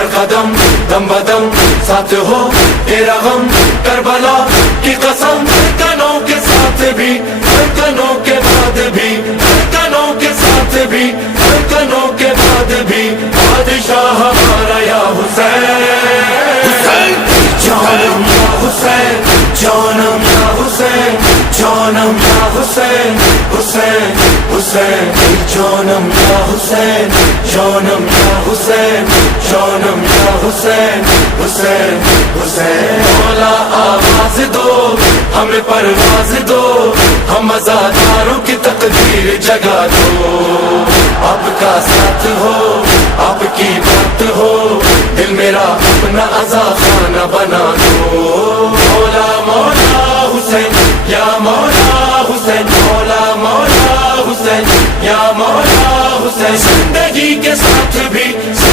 ہر قدم دم بدم ساتھ ہو تیرا غم کربلا کی قسم کنوں کے ساتھ بھی کنوں کے بعد بھی کنوں کے ساتھ بھی کنوں کے بعد بھی بادشاہ ہمارا یا حسین جانم یا حسین جانم یا حسین جانم یا حسین حسین حسین جانم یا حسین جانم یا حسین جانم یا حسین حسین حسین مولا آواز دو ہمیں پرواز دو ہم عزاداروں کی تقدیر جگا دو آپ کا ساتھ ہو آپ کی بات ہو دل میرا اپنا عزا خانہ بنا دو مولا مولا حسین یا مولا حسین مولا مولا حسین یا مولا حسین زندگی کے ساتھ بھی